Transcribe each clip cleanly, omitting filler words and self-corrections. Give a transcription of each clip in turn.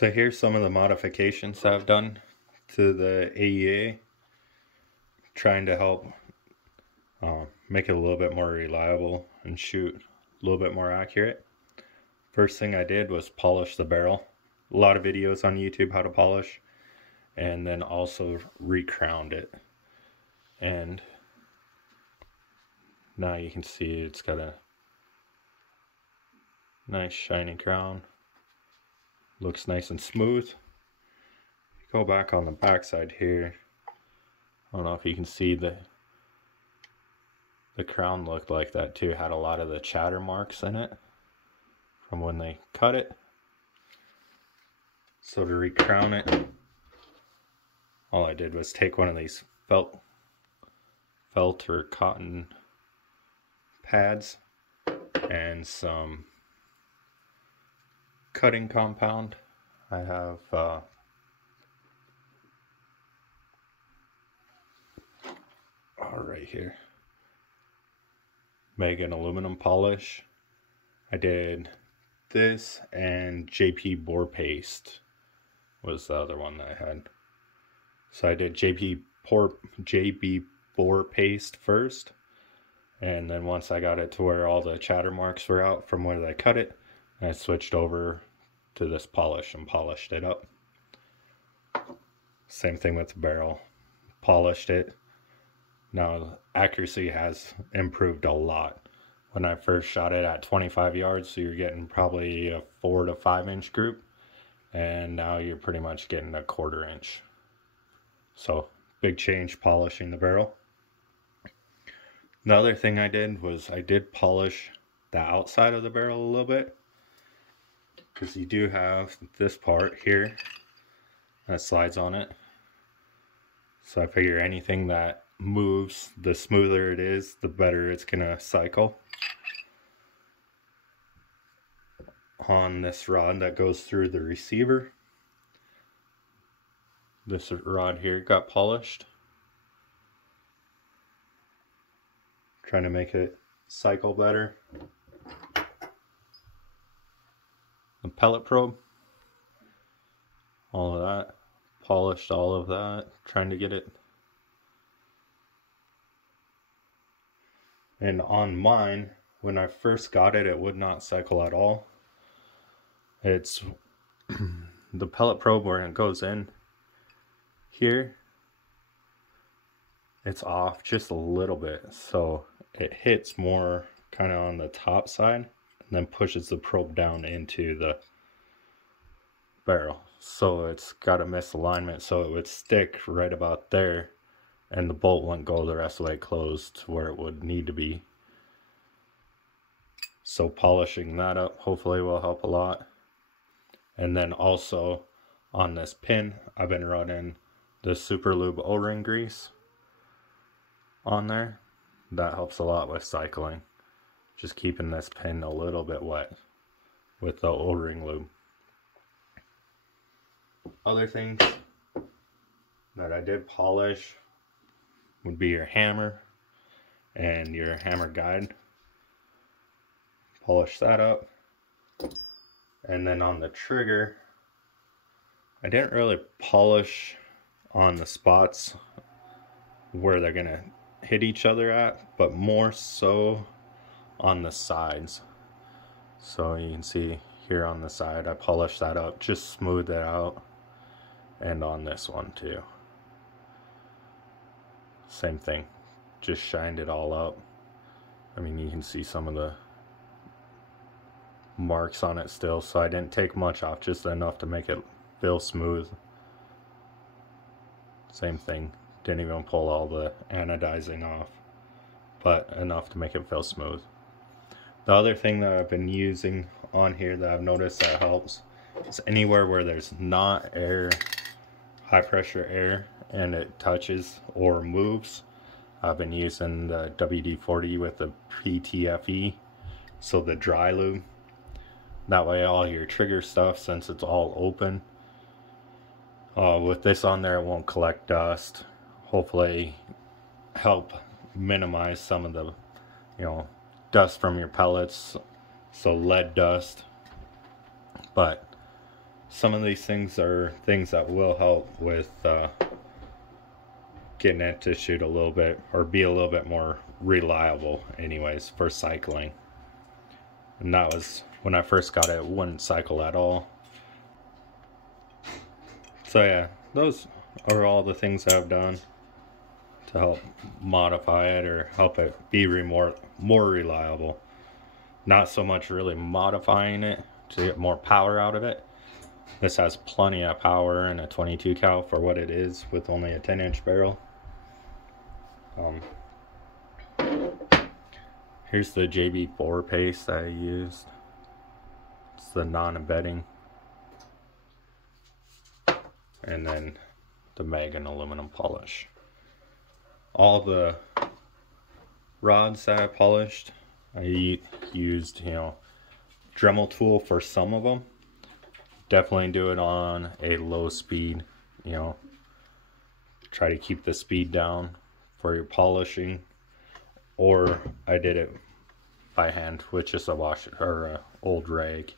So here's some of the modifications I've done to the AEA, trying to help make it a little bit more reliable and shoot a little bit more accurate. First thing I did was polish the barrel. A lot of videos on YouTube how to polish, and then also recrowned it. And now you can see it's got a nice shiny crown. Looks nice and smooth. Go back on the back side here. I don't know if you can see the crown looked like that too. Had a lot of the chatter marks in it from when they cut it. So to recrown it, all I did was take one of these felt or cotton pads and some cutting compound. I have right here, Megan aluminum polish. I did this, and JP Boar paste was the other one that I had. So I did JB Boar paste first, and then once I got it to where all the chatter marks were out from where they cut it, I switched over to this polish and polished it up. Same thing with the barrel. Polished it. Now accuracy has improved a lot. When I first shot it at 25 yards, so you're getting probably a 4 to 5 inch group, and now you're pretty much getting a 1/4 inch. So big change polishing the barrel. The other thing I did was I did polish the outside of the barrel a little bit, because you do have this part here that slides on it. So I figure anything that moves, the smoother it is, the better it's gonna cycle. On this rod that goes through the receiver, this rod here got polished, trying to make it cycle better. The pellet probe, all of that, polished all of that, trying to get it. And on mine, when I first got it, it would not cycle at all. It's the pellet probe where it goes in here, it's off just a little bit, so it hits more kind of on the top side and then pushes the probe down into the barrel. So it's got a misalignment, so it would stick right about there, and the bolt wouldn't go the rest of the way closed to where it would need to be. So polishing that up hopefully will help a lot. And then also on this pin, I've been running the Super Lube O-ring grease on there. That helps a lot with cycling. Just keeping this pin a little bit wet with the O-ring lube. Other things that I did polish would be your hammer and your hammer guide. Polish that up. And then on the trigger, I didn't really polish on the spots where they're gonna hit each other at, but more so on the sides. So you can see here on the side, I polished that up, just smoothed it out. And on this one too, same thing, just shined it all up. I mean, you can see some of the marks on it still, so I didn't take much off, just enough to make it feel smooth. Same thing, didn't even pull all the anodizing off, but enough to make it feel smooth. The other thing that I've been using on here that I've noticed that helps is anywhere where there's not air, high pressure air, and it touches or moves, I've been using the WD-40 with the PTFE, so the dry lube. That way all your trigger stuff, since it's all open, with this on there, it won't collect dust. Hopefully help minimize some of the, dust from your pellets, so lead dust. But some of these things are things that will help with getting it to shoot a little bit, or be a little bit more reliable anyways for cycling. And that was when I first got it, it wouldn't cycle at all. So yeah, those are all the things I've done to help modify it or help it be more reliable. Not so much really modifying it to get more power out of it. This has plenty of power and a 22 cal for what it is with only a 10-inch barrel. Here's the JB4 paste that I used. It's the non-embedding. And then the Megan aluminum polish. All the rods that I polished, I used, Dremel tool for some of them. Definitely do it on a low speed, try to keep the speed down for your polishing. Or I did it by hand with just a wash or a old rag,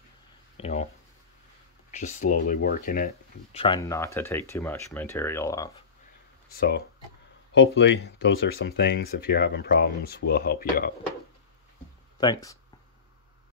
just slowly working it, trying not to take too much material off. So hopefully those are some things, if you're having problems, will help you out. Thanks.